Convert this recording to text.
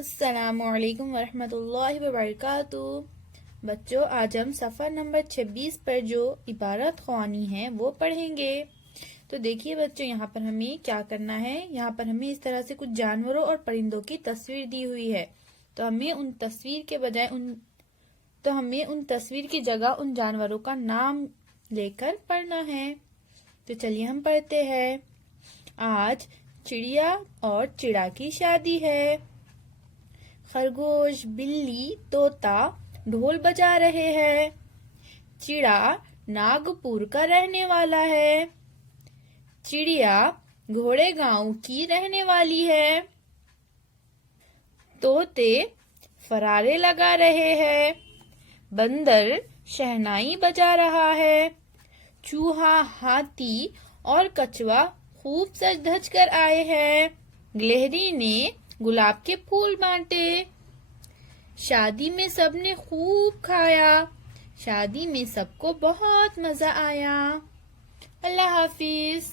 अस्सलामुअलैकुम वरहमतुल्लाहि वबरकातुहू। बच्चों, आज हम सफ़र नंबर 26 पर जो इबारत ख़वानी है वो पढ़ेंगे। तो देखिए बच्चों, यहाँ पर हमें क्या करना है। यहाँ पर हमें इस तरह से कुछ जानवरों और परिंदों की तस्वीर दी हुई है। तो हमें उन तस्वीर की जगह उन जानवरों का नाम लेकर पढ़ना है। तो चलिए हम पढ़ते हैं। आज चिड़िया और चिड़ा की शादी है। खरगोश, बिल्ली, तोता ढोल बजा रहे हैं। चिड़ा नागपुर का रहने वाला है। चिड़िया घोड़े गांव की रहने वाली है। तोते फरारे लगा रहे हैं। बंदर शहनाई बजा रहा है। चूहा, हाथी और कछुआ खूब सज धज कर आए हैं। गिलहरी ने गुलाब के फूल बांटे। शादी में सबने खूब खाया। शादी में सबको बहुत मजा आया। अल्लाह हाफिज।